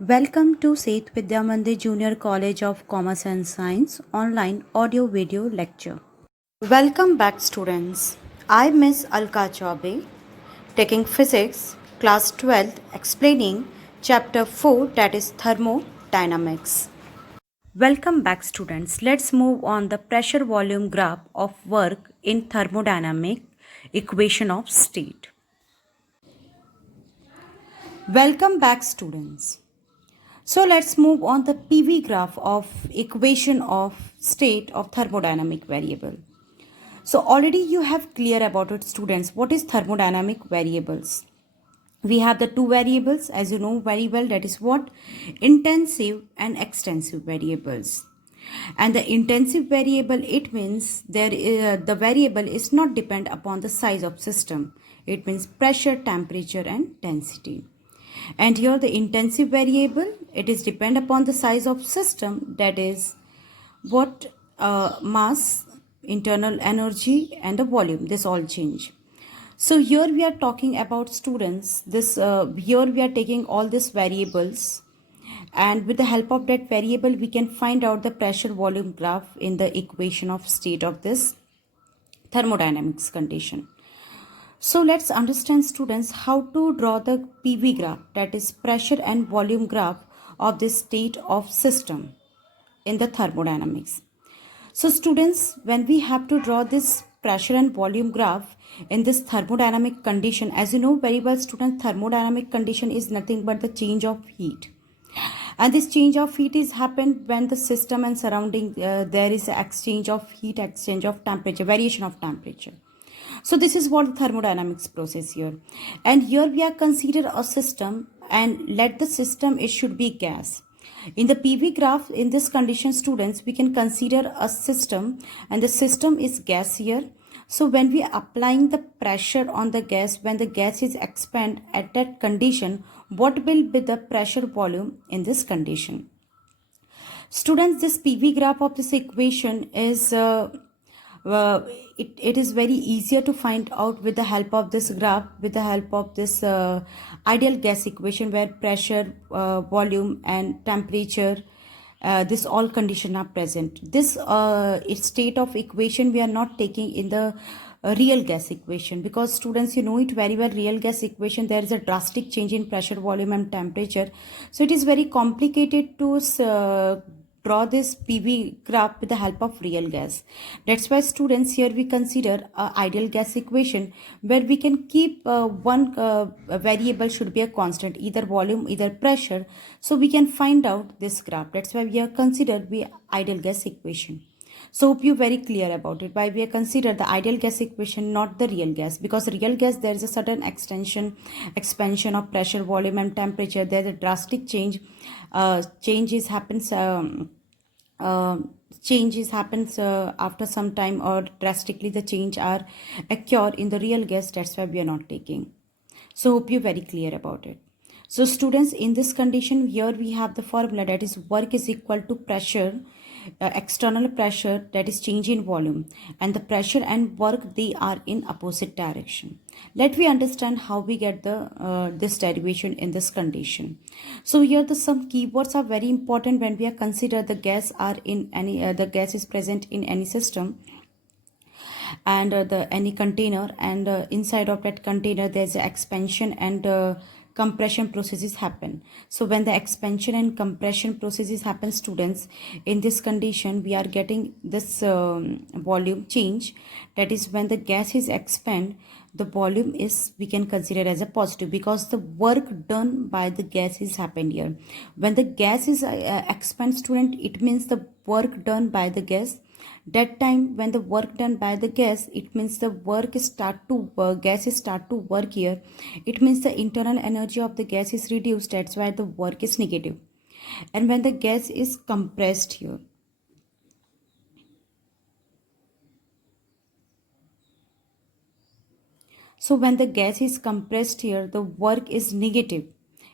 Welcome to Seth Vidya Mandir Junior College of Commerce and Science online audio video lecture. Welcome back students. I Miss Alka Chaube taking physics class 12th explaining chapter 4 that is thermodynamics. Welcome back students. Let's move on the pressure volume graph of work in thermodynamic equation of state. Welcome back students. So let's move on the PV graph of equation of state of thermodynamic variable. So already you have clear about it students. What is thermodynamic variables? We have the two variables as you know very well, that is what? Intensive and extensive variables. And the intensive variable, it means the variable is not depend upon the size of system. It means pressure, temperature and density. And here the intensive variable, it is depend upon the size of system, that is what mass, internal energy and the volume, this all change. So here we are talking about students, this here we are taking all these variables, and with the help of that variable we can find out the pressure volume graph in the equation of state of this thermodynamics condition. So let's understand students how to draw the PV graph, that is pressure and volume graph of this state of system in the thermodynamics. So students, when we have to draw this pressure and volume graph in this thermodynamic condition, as you know very well students, thermodynamic condition is nothing but the change of heat. And this change of heat is happened when the system and surrounding there is exchange of heat, exchange of temperature, variation of temperature. So this is what the thermodynamics process here. And here we are consider a system, and let the system, it should be gas. In the PV graph, in this condition students, we can consider a system, and the system is gas here. So when we are applying the pressure on the gas, when the gas is expand at that condition, what will be the pressure volume in this condition? Students, this PV graph of this equation is it is very easier to find out with the help of this graph, with the help of this ideal gas equation, where pressure, volume and temperature, this all condition are present. This state of equation we are not taking in the real gas equation, because students, you know it very well, real gas equation there is a drastic change in pressure, volume and temperature. So it is very complicated to draw this PV graph with the help of real gas. That's why students, here we consider ideal gas equation, where we can keep one variable should be a constant, either volume, either pressure. So we can find out this graph. That's why we are considered the ideal gas equation. So hope you very clear about it. Why we are consider the ideal gas equation, not the real gas, because real gas there is a certain expansion of pressure, volume and temperature. There is a drastic change. Changes happens after some time, or drastically the change are occur in the real gas. That's why we are not taking. So hope you very clear about it. So students, in this condition here we have the formula, that is work is equal to pressure, external pressure, that is change in volume, and the pressure and work, they are in opposite direction. Let me understand how we get the this derivation in this condition. So here the some keywords are very important when we are consider the gas are in any the gas is present in any system, and the any container, and inside of that container there's an expansion and compression processes happen. So when the expansion and compression processes happen students, in this condition we are getting this volume change, that is when the gas is expand, the volume is we can consider as a positive, because the work done by the gas is happened here. When the gas is expand student, it means the work done by the gas. That time when the work done by the gas, it means the work start to gas is start to work here. It means the internal energy of the gas is reduced. That's why the work is negative. And when the gas is compressed here, so when the gas is compressed here, the work is negative.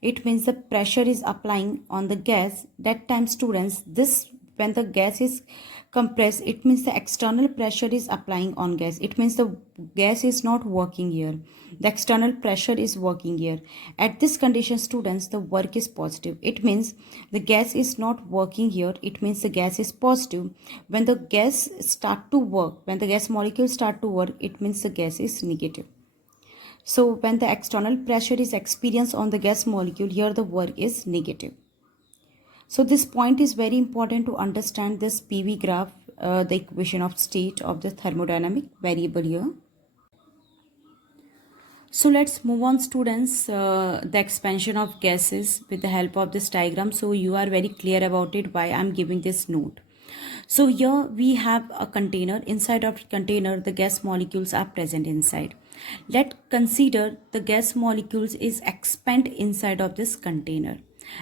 It means the pressure is applying on the gas. That time students, this when the gas is compressed, it means the external pressure is applying on gas. It means the gas is not working here. The external pressure is working here. At this condition, students, the work is positive. It means the gas is not working here. It means the gas is positive. When the gas start to work, when the gas molecules start to work, it means the gas is negative. So when the external pressure is experienced on the gas molecule, here the work is negative. So this point is very important to understand this PV graph, the equation of state of the thermodynamic variable here. So let's move on, students, the expansion of gases with the help of this diagram. So you are very clear about it, why I'm giving this note. So here we have a container. Inside of the container, the gas molecules are present inside. Let's consider the gas molecules is expand inside of this container.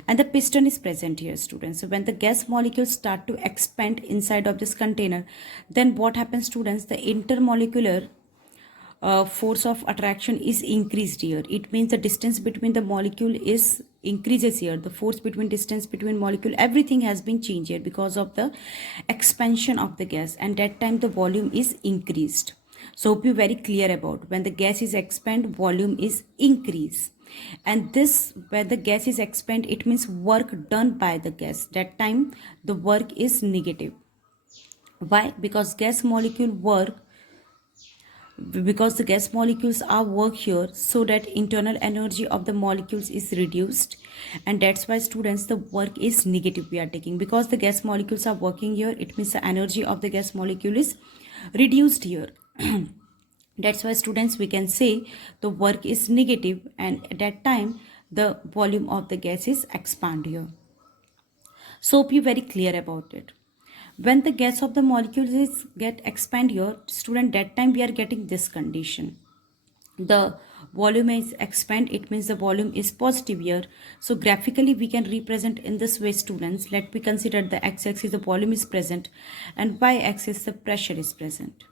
And the piston is present here, students. So when the gas molecules start to expand inside of this container, then what happens, students? The intermolecular force of attraction is increased here. It means the distance between the molecule is increases here. The force between distance between molecule, everything has been changed here because of the expansion of the gas, and that time the volume is increased. So hope you very clear about when the gas is expand, volume is increase. And this, where the gas is expand, it means work done by the gas. That time the work is negative. Why? Because gas molecule work, because the gas molecules are work here, so that internal energy of the molecules is reduced, and that's why, students, the work is negative we are taking. Because the gas molecules are working here, it means the energy of the gas molecule is reduced here. That's why, students, we can say the work is negative, and at that time the volume of the gas is expand here. So hope you very clear about it. When the gas of the molecules is get expand here, student, that time we are getting this condition. The volume is expand, it means the volume is positive here. So graphically we can represent in this way, students. Let me consider the x-axis, the volume is present, and y-axis the pressure is present.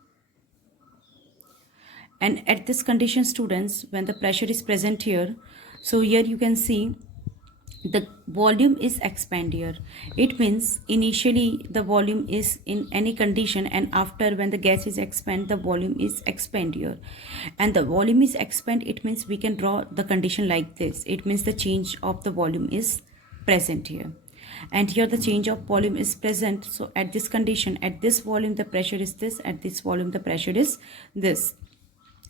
And at this condition, students, when the pressure is present here, so here you can see the volume is expand here. It means initially the volume is in any condition, and after when the gas is expand, the volume is expand here. And the volume is expand, it means we can draw the condition like this. It means the change of the volume is present here, and here the change of volume is present. So at this condition, at this volume the pressure is this, at this volume the pressure is this,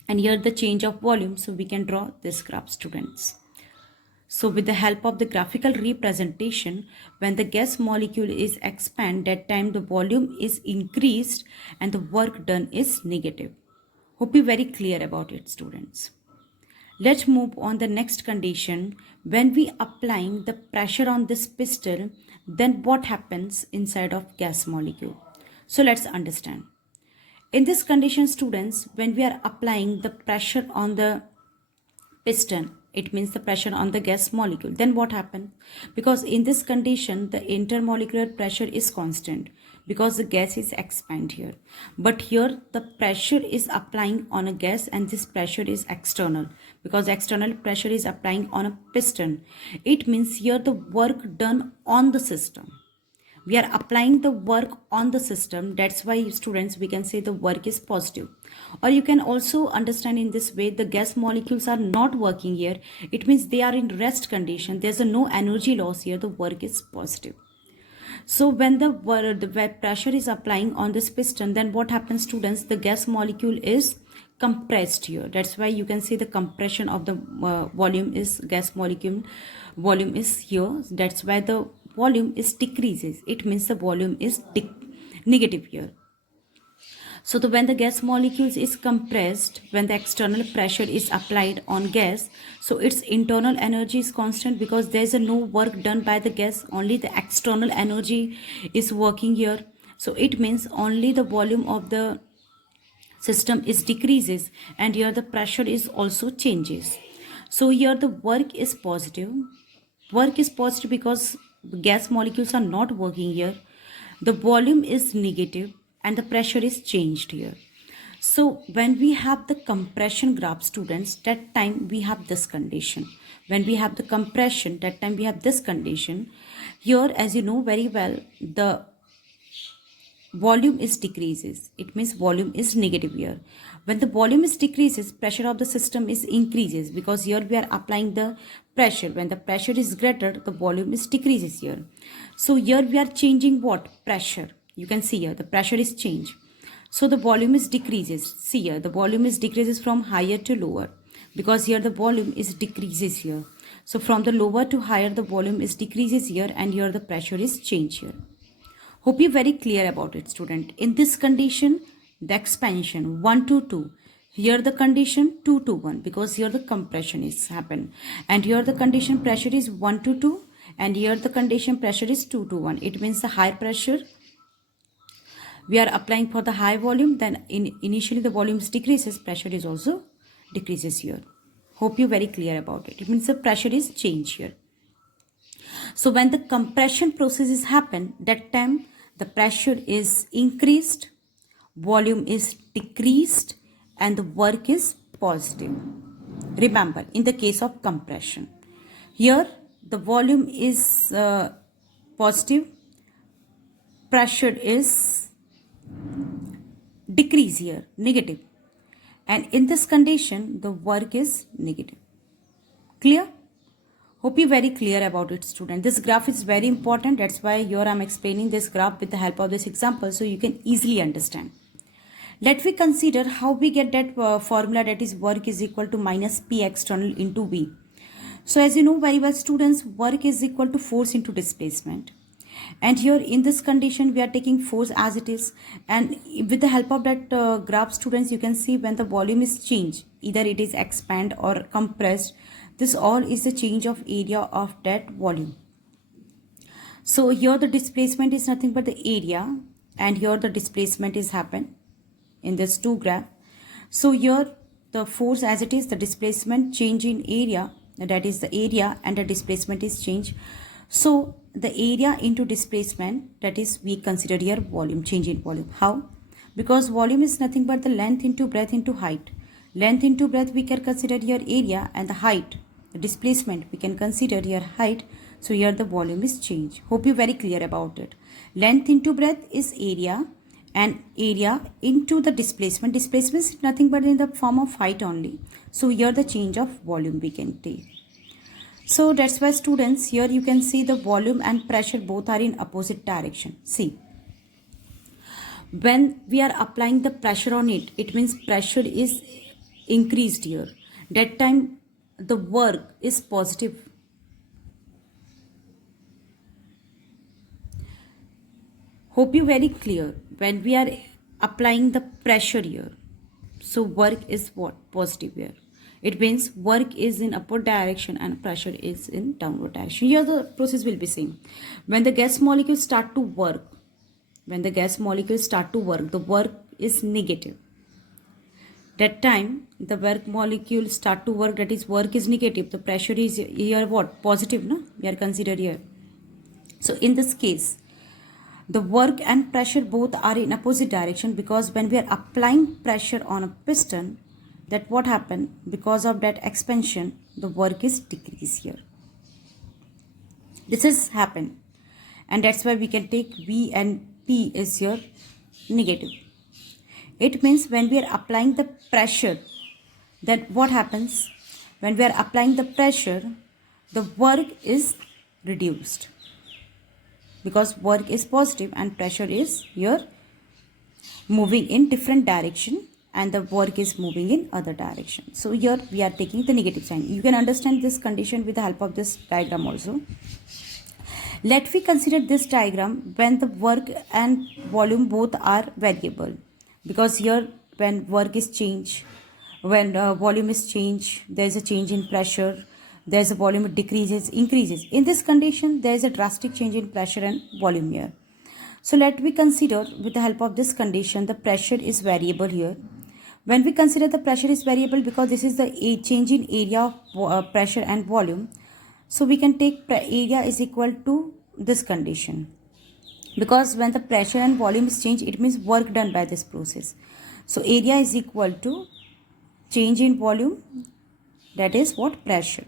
and here the change of volume. So we can draw this graph, students. So with the help of the graphical representation, when the gas molecule is expand, that time the volume is increased and the work done is negative. Hope you very clear about it, students. Let's move on the next condition. When we applying the pressure on this piston, then what happens inside of gas molecule? So let's understand. In this condition, students, when we are applying the pressure on the piston, it means the pressure on the gas molecule, then what happens? Because in this condition the intermolecular pressure is constant because the gas is expand here, but here the pressure is applying on a gas, and this pressure is external because external pressure is applying on a piston. It means here the work done on the system, we are applying the work on the system. That's why, students, we can say the work is positive. Or you can also understand in this way, the gas molecules are not working here, it means they are in rest condition, there's no energy loss here, the work is positive. So when the pressure is applying on this piston, then what happens, students? The gas molecule is compressed here. That's why you can see the compression of the volume is gas molecule volume is here. That's why the volume is decreases. It means the volume is negative here. So when the gas molecules is compressed, when the external pressure is applied on gas, so its internal energy is constant because there is no work done by the gas, only the external energy is working here. So it means only the volume of the system is decreases, and here the pressure is also changes. So here the work is positive. Work is positive because gas molecules are not working here. The volume is negative and the pressure is changed here. So when we have the compression graph, students, that time we have this condition. When we have the compression, that time we have this condition. Here, as you know very well, the volume is decreases. It means volume is negative here. When the volume is decreases, pressure of the system is increases, because here we are applying the pressure. When the pressure is greater, the volume is decreases here. So here we are changing what? Pressure. You can see here the pressure is changed. So the volume is decreases. See here the volume is decreases from higher to lower, because here the volume is decreases here. So from the lower to higher, the volume is decreases here, and here the pressure is changed here. Hope you're very clear about it, student. In this condition, the expansion 1 to 2. Here the condition 2 to 1, because here the compression is happen. And here the condition pressure is 1 to 2. And here the condition pressure is 2 to 1. It means the high pressure we are applying for the high volume. Then initially the volume decreases, pressure is also decreases here. Hope you're very clear about it. It means the pressure is changed here. So when the compression processes happen, that time the pressure is increased, volume is decreased, and the work is positive. Remember, in the case of compression, here the volume is positive, pressure is decrease here, negative. And in this condition, the work is negative. Clear? Hope you're very clear about it, student. This graph is very important. That's why here I'm explaining this graph with the help of this example, so you can easily understand. Let me consider how we get that formula, that is work is equal to minus P external into V. So as you know very well, students, work is equal to force into displacement. And here in this condition, we are taking force as it is. And with the help of that graph, students, you can see when the volume is changed, either it is expand or compressed, this all is the change of area of that volume. So here the displacement is nothing but the area, and here the displacement is happen in this two graph. So here the force as it is, the displacement change in area, that is the area, and the displacement is change. So the area into displacement, that is we consider here volume, change in volume. How? Because volume is nothing but the length into breadth into height. Length into breadth we can consider here area, and the height, the displacement, we can consider here height. So here the volume is change. Hope you're very clear about it. Length into breadth is area, and area into the displacement. Displacement is nothing but in the form of height only. So here the change of volume we can take. So that's why, students, here you can see the volume and pressure both are in opposite direction. See, when we are applying the pressure on it, it means pressure is increased here. That time the work is positive. Hope you very clear. When we are applying the pressure here, so work is what? Positive here. It means work is in upward direction and pressure is in downward direction. Here the process will be same. When the gas molecules start to work, the work is negative. That time the work molecule start to work, that is work is negative. The pressure is here what? Positive, no? We are considered here. So in this case, the work and pressure both are in opposite direction, because when we are applying pressure on a piston, that what happened, because of that expansion, the work is decreased here. This has happened, and that's why we can take V and P is here negative. It means when we are applying the pressure, that what happens, when we are applying the pressure, the work is reduced, because work is positive and pressure is here moving in different direction, and the work is moving in other direction. So here we are taking the negative sign. You can understand this condition with the help of this diagram also. Let me consider this diagram when the work and volume both are variable, because here when work is changed, when volume is changed, there is a change in pressure, there is a volume, it decreases, increases. In this condition, there is a drastic change in pressure and volume here. So let me consider with the help of this condition, the pressure is variable here. When we consider the pressure is variable, because this is the change in area of pressure and volume, so we can take area is equal to this condition, because when the pressure and volume is changed, it means work done by this process. So area is equal to change in volume, that is what? Pressure.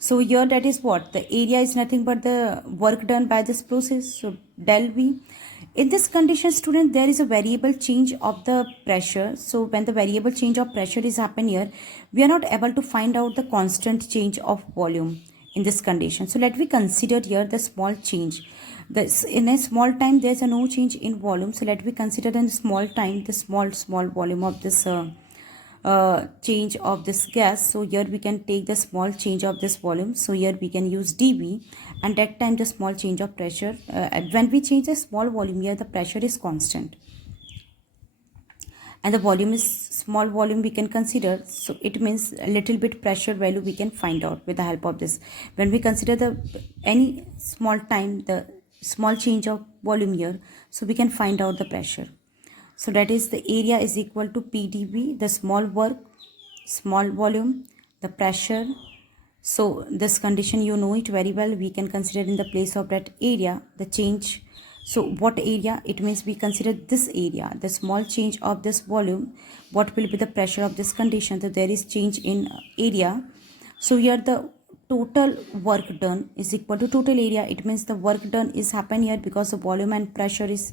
So here that is what? The area is nothing but the work done by this process. So del V. In this condition, student, there is a variable change of the pressure. So when the variable change of pressure is happen here, we are not able to find out the constant change of volume in this condition. So let me consider here the small change. This in a small time there is a no change in volume. So let me consider in small time the small volume of this change of this gas. So here we can take the small change of this volume. So here we can use dV, and that time the small change of pressure, when we change the small volume here, the pressure is constant and the volume is small volume we can consider. So it means a little bit pressure value we can find out with the help of this. When we consider the any small time, the small change of volume here, so we can find out the pressure. So that is the area is equal to PdV, the small work, small volume, the pressure. So this condition you know it very well. We can consider in the place of that area the change. So what area? It means we consider this area, the small change of this volume. What will be the pressure of this condition? So there is change in area. So here the total work done is equal to total area. It means the work done is happen here because the volume and pressure is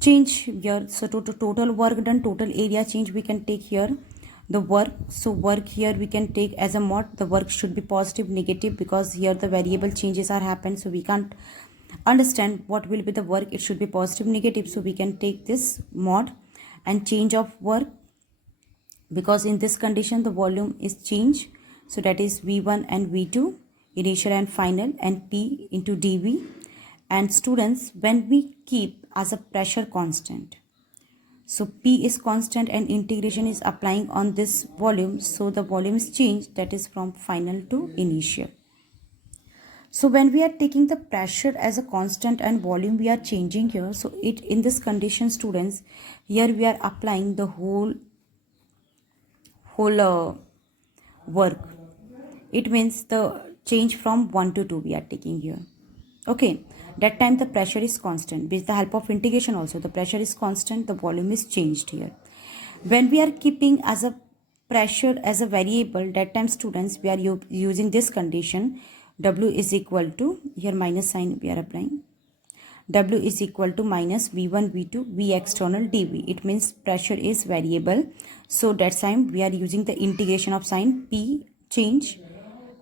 change here. So total work done, total area change we can take here the work. So work here we can take as a mod. The work should be positive, negative, because here the variable changes are happened, so we can't understand what will be the work. It should be positive, negative, so we can take this mod. And change of work, because in this condition the volume is changed, so that is V1 and V2, initial and final, and P into dV. And students, when we keep as a pressure constant, so P is constant and integration is applying on this volume, so the volume is changed, that is from final to initial. So when we are taking the pressure as a constant and volume we are changing here, so it in this condition, students, here we are applying the whole work. It means the change from 1 to 2 we are taking here. Okay, that time the pressure is constant. With the help of integration also, the pressure is constant, the volume is changed here. When we are keeping as a pressure as a variable, that time, students, we are using this condition. W is equal to, here minus sign we are applying. W is equal to minus V1, V2, V external dV. It means pressure is variable. So that time we are using the integration of sign, P change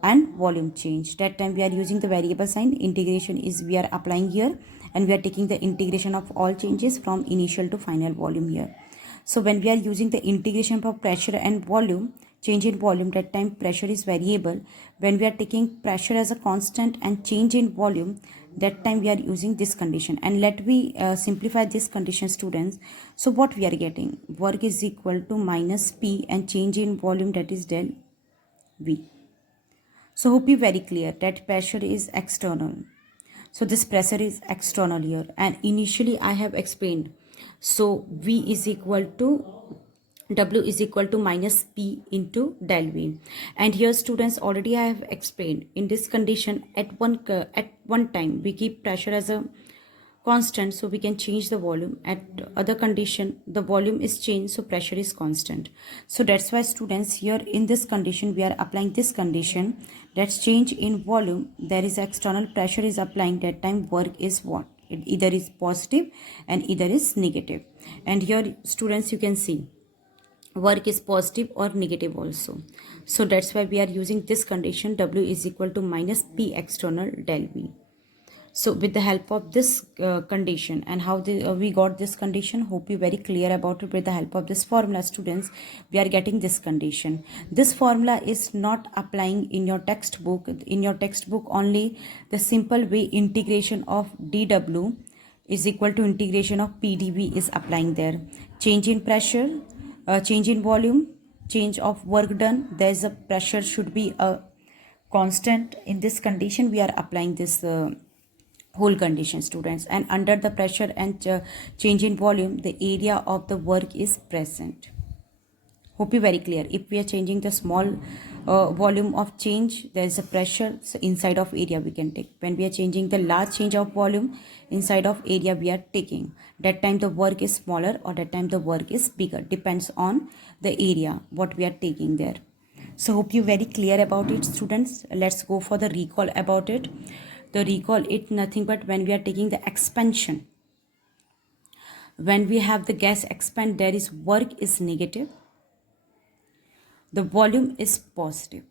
and volume change. That time we are using the variable sign. Integration is we are applying here, and we are taking the integration of all changes from initial to final volume here. So when we are using the integration for pressure and volume, change in volume, that time pressure is variable. When we are taking pressure as a constant and change in volume, that time we are using this condition. And let me simplify this condition, students. So what we are getting, work is equal to minus P and change in volume, that is del V. So hope you very clear that pressure is external. So this pressure is external here, and initially I have explained. So V is equal to, W is equal to minus P into del V. And here, students, already I have explained in this condition at one time we keep pressure as a constant, so we can change the volume. At other condition the volume is changed, so pressure is constant. So that's why, students, here in this condition we are applying this condition, that's change in volume, there is external pressure is applying, that time work is what, it either is positive and either is negative. And here, students, you can see work is positive or negative also. So that's why we are using this condition, W is equal to minus P external del V. So with the help of this condition, and how we got this condition, hope you very clear about it. With the help of this formula, students, we are getting this condition. This formula is not applying in your textbook. In your textbook only the simple way integration of dW is equal to integration of PdV is applying there. Change in pressure, change in volume, change of work done, there is a pressure should be a constant. In this condition we are applying this whole condition, students, and under the pressure and change in volume, the area of the work is present. Hope you very clear. If we are changing the small volume of change, there is a pressure, so inside of area we can take. When we are changing the large change of volume, inside of area we are taking, that time the work is smaller or that time the work is bigger, depends on the area what we are taking there. So hope you very clear about it, students. Let's go for the recall about it. The recall, it nothing but when we are taking the expansion, When we have the gas expand, there is work is negative, the volume is positive.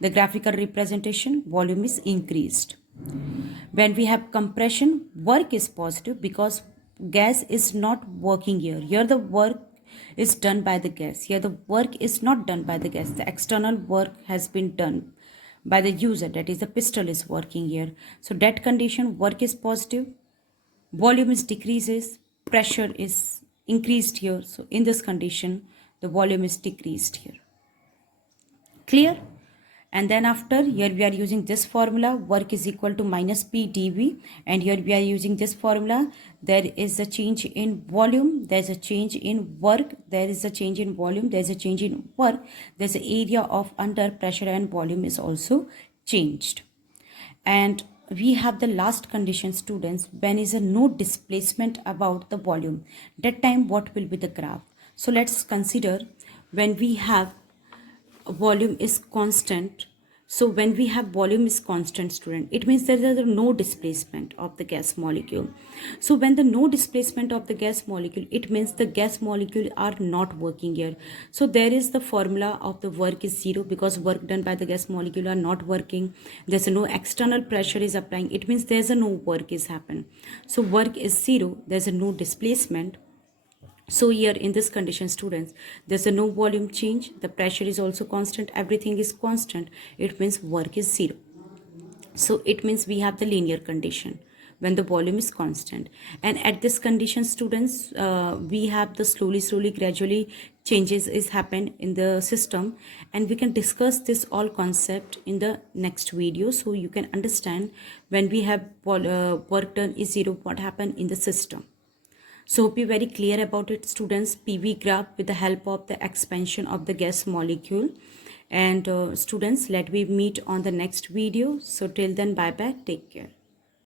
The graphical representation, volume is increased. When we have compression, work is positive because gas is not working here. Here the work is done by the gas. Here the work is not done by the gas. The external work has been done by the user, that is the pistol is working here. So that condition, work is positive, volume is decreases, pressure is increased here. So in this condition, the volume is decreased here. Clear? And then after, here we are using this formula, work is equal to minus P dV, and here we are using this formula. There is a change in volume, there's a change in work, there is a change in volume, there's a change in work, there's an area of under pressure and volume is also changed. And we have the last condition, students, when is a no displacement about the volume, that time what will be the graph? So let's consider when we have volume is constant. So when we have volume is constant, student, it means there is no displacement of the gas molecule. So when the no displacement of the gas molecule, it means the gas molecule are not working here. So there is the formula of the work is zero because work done by the gas molecule are not working. There's no external pressure is applying. It means there's a no work is happen. So work is zero. There's a no displacement. So here in this condition, students, there's a no volume change, the pressure is also constant, everything is constant. It means work is zero. So it means we have the linear condition when the volume is constant. And at this condition, students, we have the slowly, gradually changes is happen in the system, and we can discuss this all concept in the next video, so you can understand when we have work done is zero, what happened in the system. So hope you're very clear about it, students. PV graph with the help of the expansion of the gas molecule. And students, let me meet on the next video. So till then, bye bye, take care.